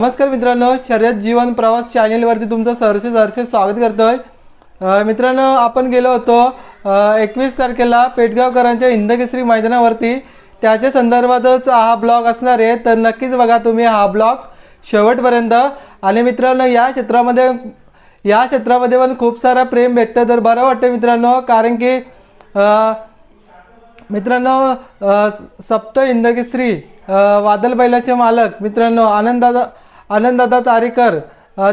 नमस्कार मित्रांनो शर्यत जीवन प्रवास चॅनेलवरती तुमचं सरसे सरसे स्वागत करतोय. आहे मित्रांनो आपण गेलो होतो एकवीस तारखेला पेटगावकरांच्या हिंदकेसरी मैदानावरती. त्याच्या संदर्भातच हा ब्लॉग असणार आहे तर नक्कीच बघा तुम्ही हा ब्लॉग शेवटपर्यंत. आणि मित्रांनो या क्षेत्रामध्ये या क्षेत्रामध्ये पण खूप सारा प्रेम भेटतं तर बरं वाटतं मित्रांनो कारण की मित्रांनो सप्त इंदकेसरी वादल बैलाचे मालक मित्रांनो आनंददादा आनंददादा तारेकर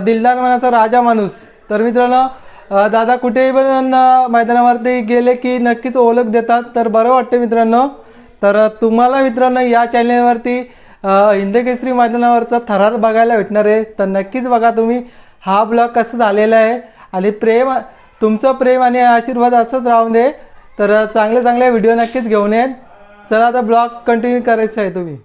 दिलदार मनाचा राजा माणूस. तर मित्रांनो दादा कुठेही पण मैदानावरती गेले की नक्कीच ओळख देतात. तर बरं वाटतं मित्रांनो. तर तुम्हाला मित्रांनो या चॅनलवरती हिंदकेसरी मैदानावरचा थरार बघायला भेटणार आहे. तर नक्कीच बघा तुम्ही हा ब्लॉग कसं झालेला आहे. आणि प्रेम तुमचं प्रेम आणि आशीर्वाद असंच राहून दे. तर चांगले चांगले व्हिडिओ नक्कीच घेऊन येत. चला आता ब्लॉग कंटिन्यू करायचं आहे तुम्ही.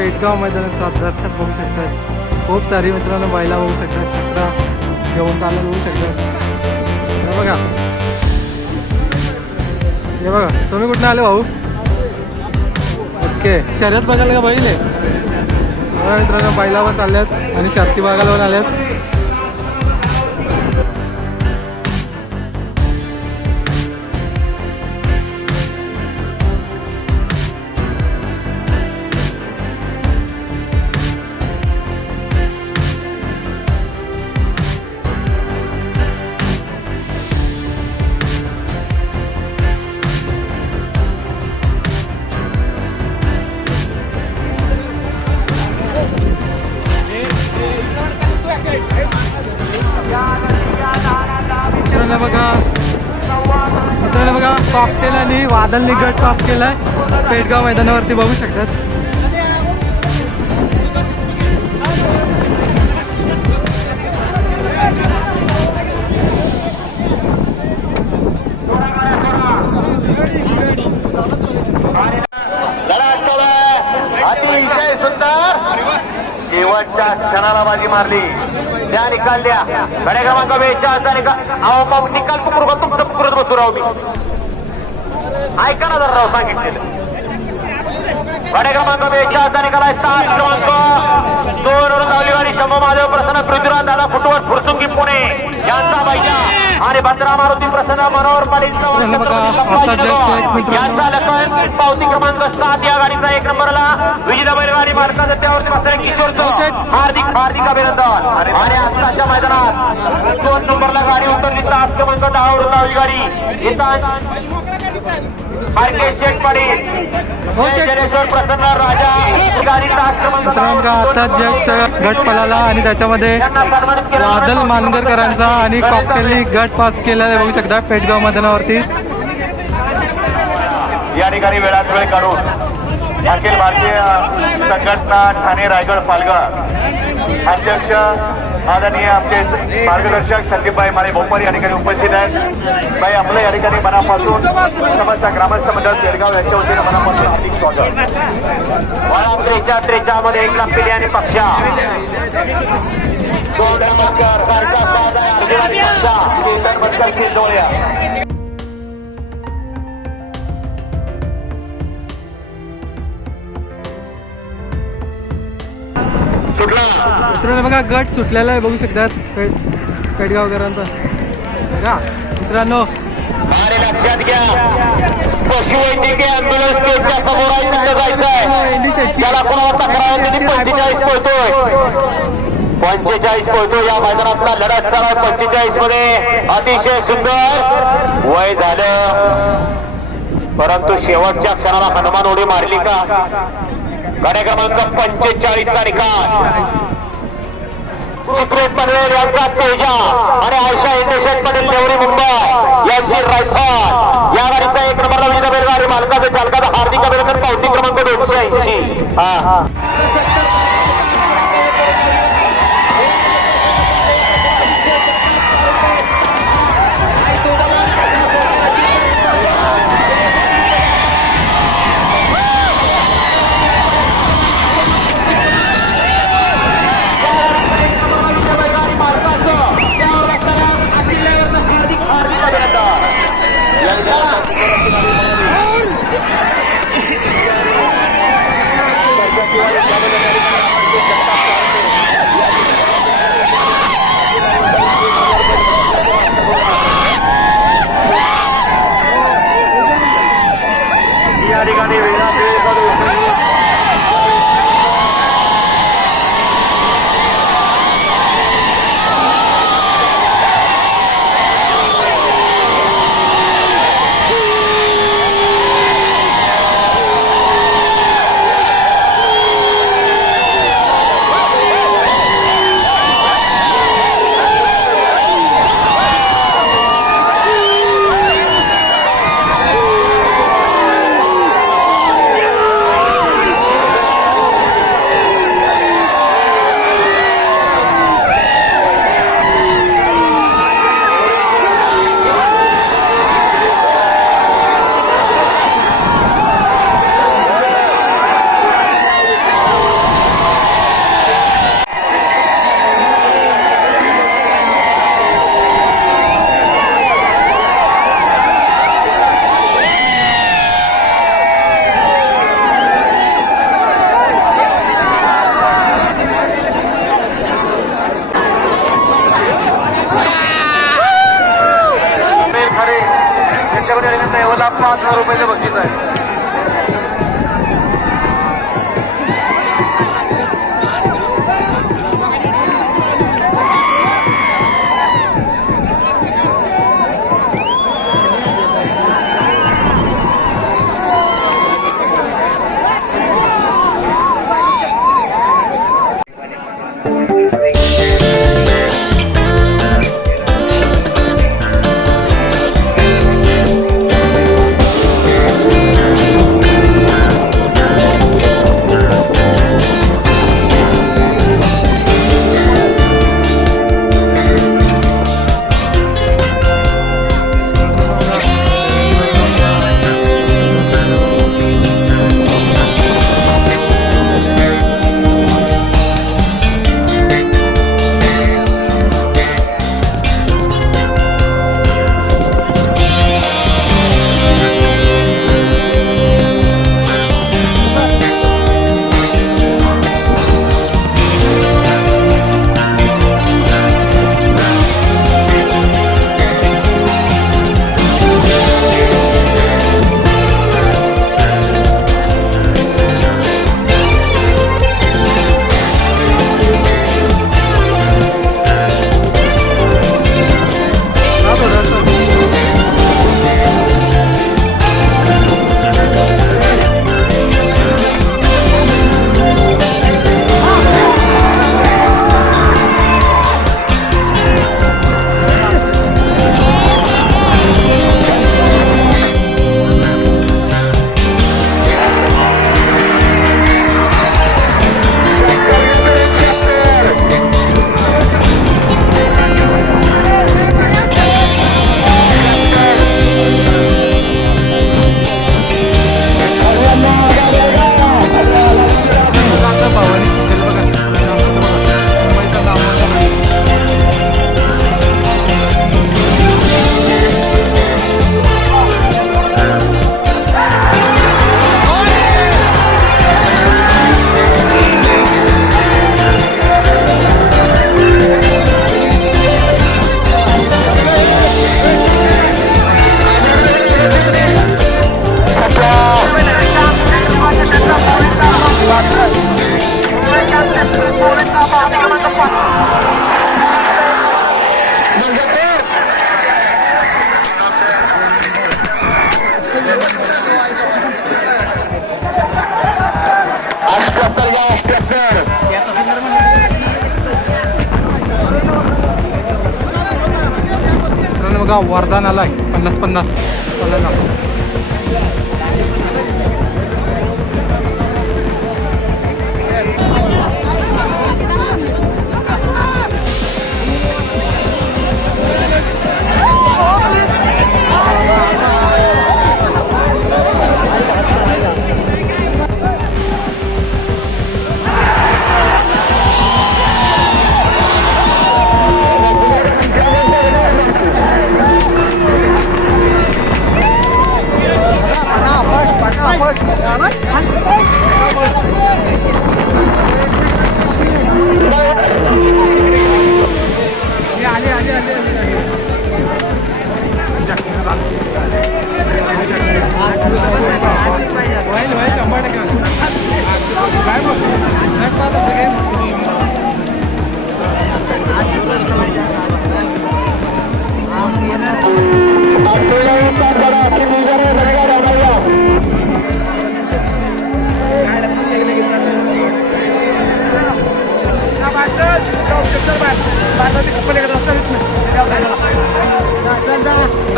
पेटगाव मैदानात सात दर्शन बघू शकतात. खूप सारी मित्रांनो बैला बघू शकतात छत्रा घेऊन चालत बघू शकतात. हे बघा. हे बघा. तुम्ही कुठनं आले भाऊ? ओके. शर्यत बघायला का बैल आहे? बघा मित्रांनो बैला पण चालल्यात आणि शर्ती बघायला पण आल्यात. आणि गट पास केलाय. पेटगाव मैदानावरती बघू शकतात. अतिशय सुंदर. शेवटच्या क्षणाला बाजी मारली. त्या निकाल द्या. गड्या क्रमांक वेळच्या असा निकाल अहो मग निकाल पुकरू का तुमचं पुकरत बसू राहू मी. ऐका ना जर राव सांगितलेलं गड्या क्रमांक बेच्या निकाल आहे सात क्रमांक. दोन वरून धावली गाडी शंभू महादेव प्रसन्न पृथ्वीराज दादा फुटवर फुरसुंगी पुणे. यांचा बैजा. आणि भद्रा मारुती प्रसन्न मनोहर पाटील. यांचा पावती क्रमांक सात या गाडीचा एक नंबरला. विजेता बैलगाडी मालकाचा त्यावरती बसलेला किशोर. हार्दिक हार्दिक अभिनंदन. आणि आजच्या मैदानात दोन नंबरला गाडी उतरली तास क्रमांक दहा वरून धावली गाडी. इथं हो, ही मित्रांनो बघा आता जस्ट गट पळाला आणि त्याच्यामध्ये वादल मानगरकरांचा आणि कॉकटेलनी गट पास केलेला बघू शकता पेटगाव मैदानावरती. या ठिकाणी वेळात वेळ काढून अखिल भारतीय संघटना ठाणे रायगड पालघर अध्यक्ष आदरणीय आमचे मार्गदर्शक संदीपभाई माने भोपरी या ठिकाणी उपस्थित आहेत. भाई आपलं या ठिकाणी मनापासून समस्त ग्रामस्थ मंडळ बेळगाव यांच्या वतीने मनापासून हार्दिक स्वागत. वळा त्रेच्या त्रेच्या मध्ये एक लाख पिढी आणि पक्षा. दोन क्रमांक कारचा साज आहे पक्षा. चेतन बंदर चिंचोळ्या मित्रांनो बघा गट सुटलेला आहे बघू शकतात पेट पेटगावकरांचा बघा मित्रांनो. लक्षात घ्या. पशुवैद्यकीय अँब्युलन्स स्टेजच्या समोर आहे त्याला कोणाला तक्रार पंचेचाळीस पळतोय. पंचेचाळीस पळतो या मैदानातला लढत चालू आहे पंचेचाळीसमध्ये. अतिशय सुंदर. वय झालं. परंतु शेवटच्या क्षणाला हनुमान उडी मारली का? गाड्या क्रमांक पंचेचाळीसचा निकाल. चित्रेत पनवेल यांचा तेजा आणि आयशा इंडस्ट्रीज पटेल नेवरी मुंबई यांची रायफल. या गाडीचा एक नंबरला विजय बैलगाडी मालकाचा चालकाचा हार्दिक अभिनंदन. पावती क्रमांक दोनशे ऐंशी.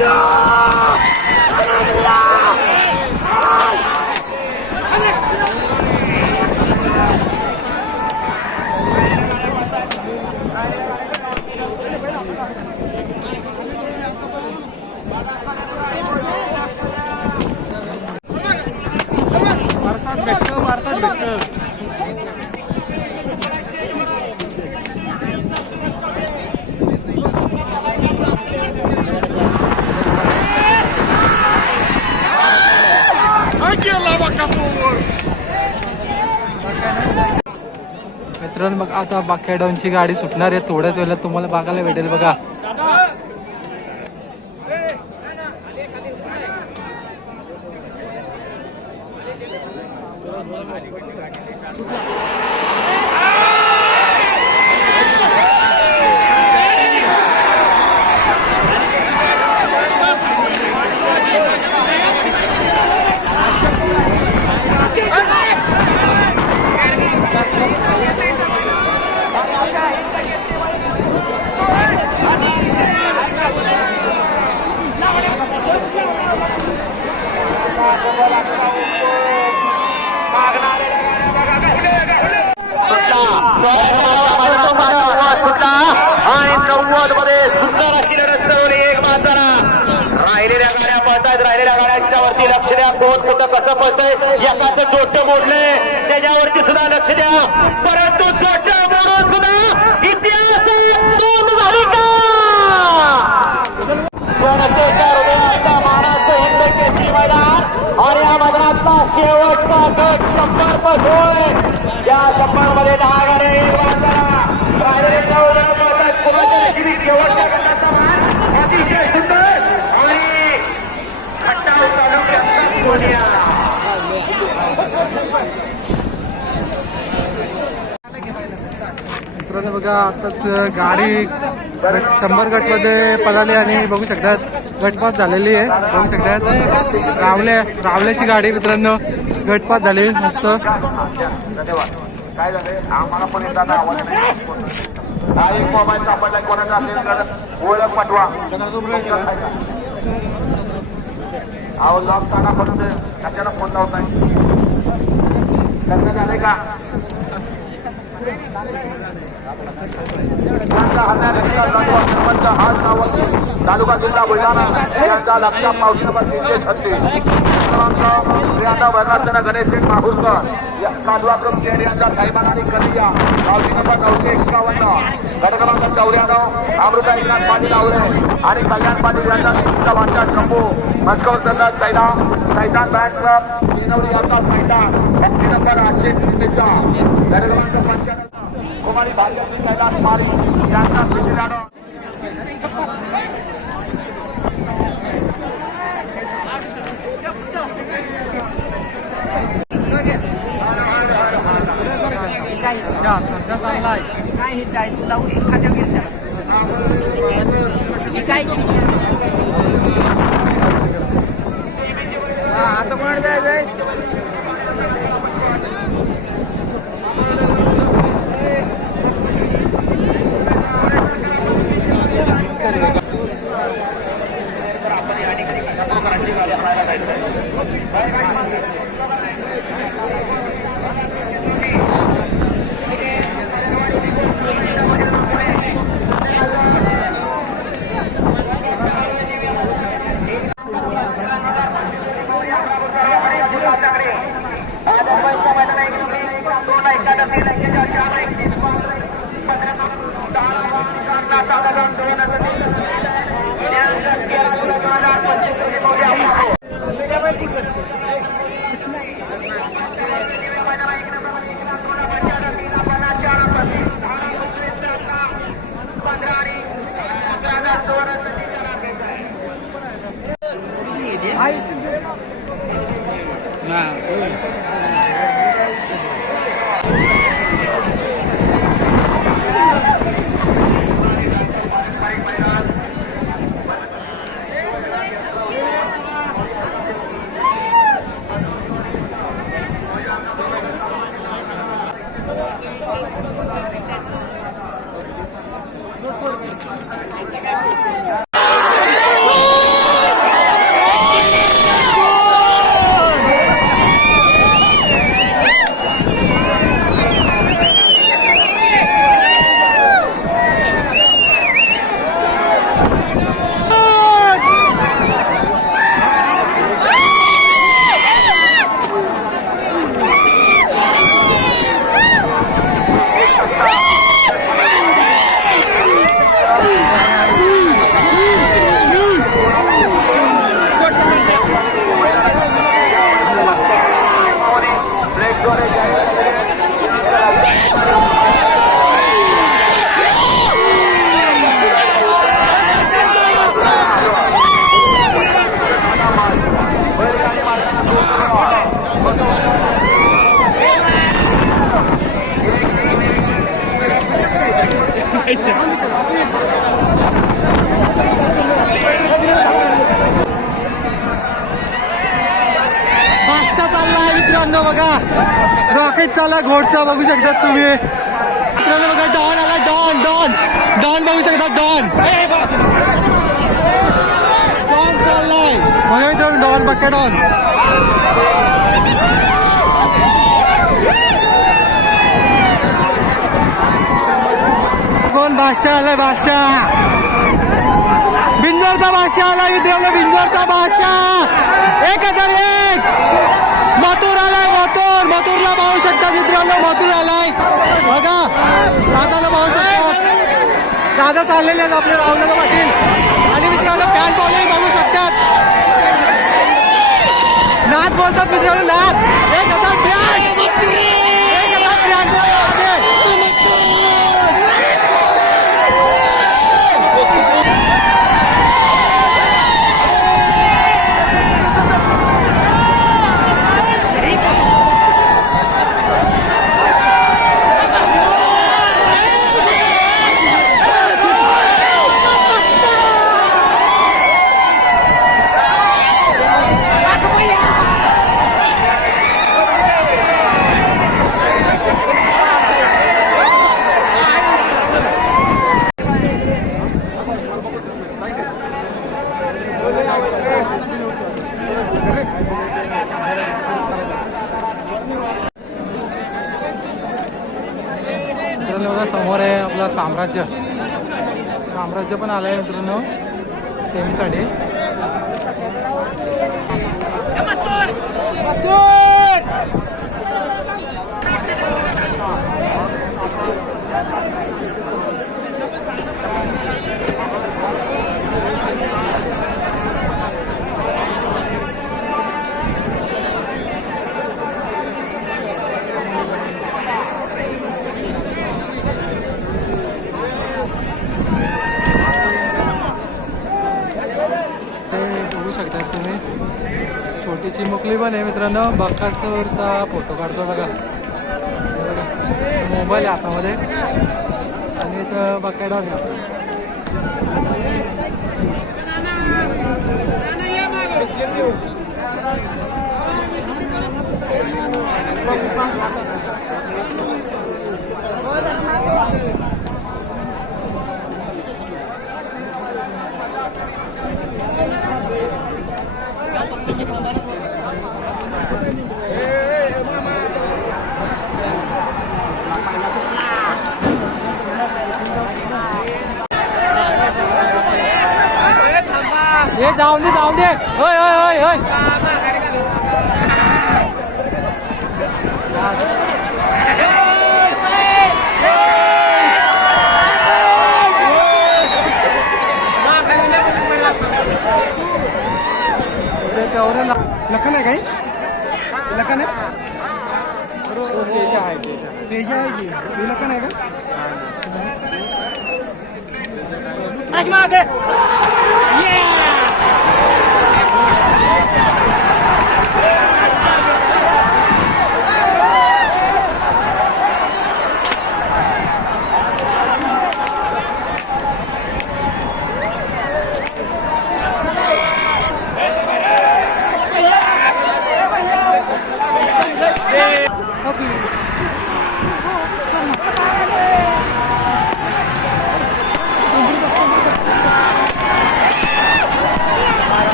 No! मित्रांनो बघा आता बाक्याडाऊनची गाडी सुटणार आहे. थोड्याच वेळेला तुम्हाला बघायला भेटेल बघा सुटला आणि नव्वदमध्ये सुंदर अशी लढत ठरवली एक मातारा राहिलेल्या गाड्या पळतायत राहिलेल्या गाड्यांच्या वरती कोण कुठं कसं पळतंय एकाचं जोट मोडलंय. त्याच्यावरती सुद्धा लक्ष द्या. परंतु जोट मोडून सुद्धा इतिहासात झाली का? मानाचं हिंद केसरी मैदान आणि या मैदानातला शेवटचा गट शंभर पद होय. या शंभरमध्ये दहा गाड्या एक वाजता राहिलेले नऊ जण पळतात कुणाच्या नशिबी शेवटच्या गटाचा मान अतिशय सुंदर आणि खटाव मित्रांनो बघा आताच गाडी गट- शंभर गटमध्ये पळाली आणि बघू शकतात गटपात झालेली आहे. बघू शकतात रावले रावल्याची गाडी मित्रांनो गटपात झाली मस्त. धन्यवाद काय झालंय आम्हाला पण येताना आवाज नाही मोबाईल सापडला कोणाचा असेल तर ओळख पाठवा अहो लॉक टाका फक्त कशाला फोन लावत नाही. लग्न झालंय का? तालुका जिल्हा बुलढाणा. यांचा लक्षात पावती नंबर तीनशे छत्तीस. प्रियांका वर्णार्जन गणेश शेठ माहुरकर. या- कालवा प्रमुख यांचा साहेबान आणि कलिया पावती नंबर नऊशे एक्कावन्न गट क्रमांक चौऱ्याण्णव अमृता एकनाथ पाटील आवळे आणि कल्याण पाटील यांचा नेतृत्व भाषा शंभू मस्कोर सरदार सैदा सैतान बँक क्लब सिनवडी यांचा सैतान एस नंबर आठशे चोवीसचा गट क्रमांक पंच्याण्णव कुमारी भाजपची कैलास मारी यांचा सिद्धिदाडो नाही हे जाय तुला उशीर खात्या जाय शिकायची हा आता कोण जाय जाय डॉन बघू शकता डॉन. डॉन चाललाय. बघा मित्रांनो डॉन बघा डॉन. कोण बादशाह आलाय बादशाह? बिंजरचा बादशाह आलाय मित्रांनो बिंजरचा बादशाह. एक हजार एक. मथुर आलाय मथुर. मथुरला पाहू शकता मित्रांनो मथुर आलाय. बघा दादाला पाहू शकतात दादा चाललेले आहेत आपले रावणाला पाटील. आणि मित्रांनो फॅन फॉलोईंग बघू शकतात. नाथ बोलतात मित्रांनो नाथ एक हजार ब्रँड एक हजार ब्रँड साम्राज्य साम्राज्य पण आलं आहे मित्रांनो सेमीसाठी ते बघू शकता तुम्ही छोटी चिमुकली पण आहे मित्रांनो बकासूरचा फोटो काढतो बघा. मोबाईल आहे हातामध्ये. आणि इथं बकायला आहे हे जाऊन दे जाऊन दे. होय होय होय होय. लखन आहे काही? लखन आहे? तेजा आहे तेजा तेजा आहे की? लखन आहे का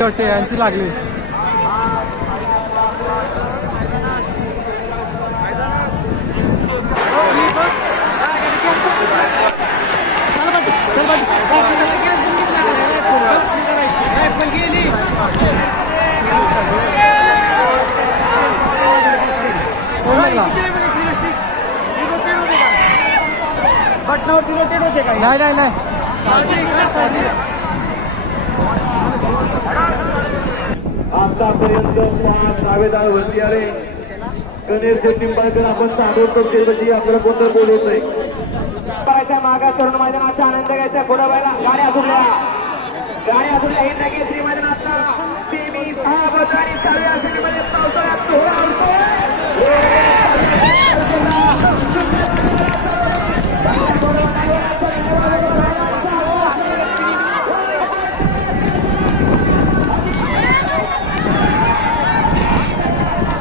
वाटते यांची लागली? बटनावरती रोटेट होते काही नाही नाही. नाही आतापर्यंत पाच दावेदार वरती आले गणेश निंबाळकर आपण ताबडतोब म्हणजे आपल्याला कोणतं बोलवत नाही. करायच्या मागा तरुण मैदानाचा आनंद घ्यायचा. घोडा व्हायला गाड्या सुटल्या गाड्या सुटल्या ही नगे श्री मैदानातला सेमी सहा बस आणि सहाव्या सेमीमध्ये पावसाळ्यात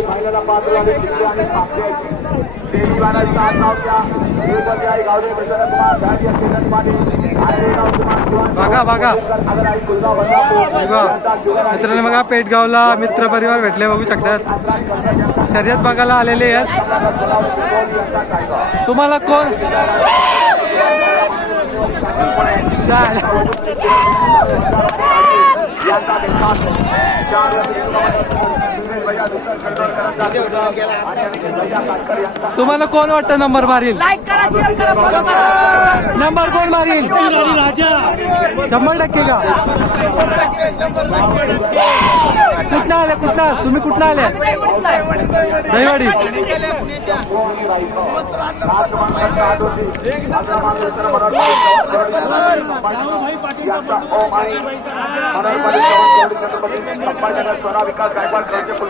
महिन्याला पाच गाडी तिसरी आणि पाचवी देवी महाराज सात गावडे कुमार बघा बघा. बघा. मित्रांनो बघा पेटगावला मित्र परिवार भेटले बघू शकतात. शर्यत बघायला आलेले आहेत. तुम्हाला कोण? चालेल. तुम्हाला कोण वाटतं नंबर मारील लाईक करा शेअर करा फॉलो करा नंबर कोण मारील शंभर टक्के का कुठनं आले कुठनं तुम्ही कुठनं आले दहीवाडी विकास गायकवाड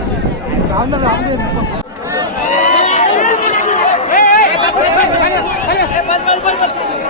बस बस बस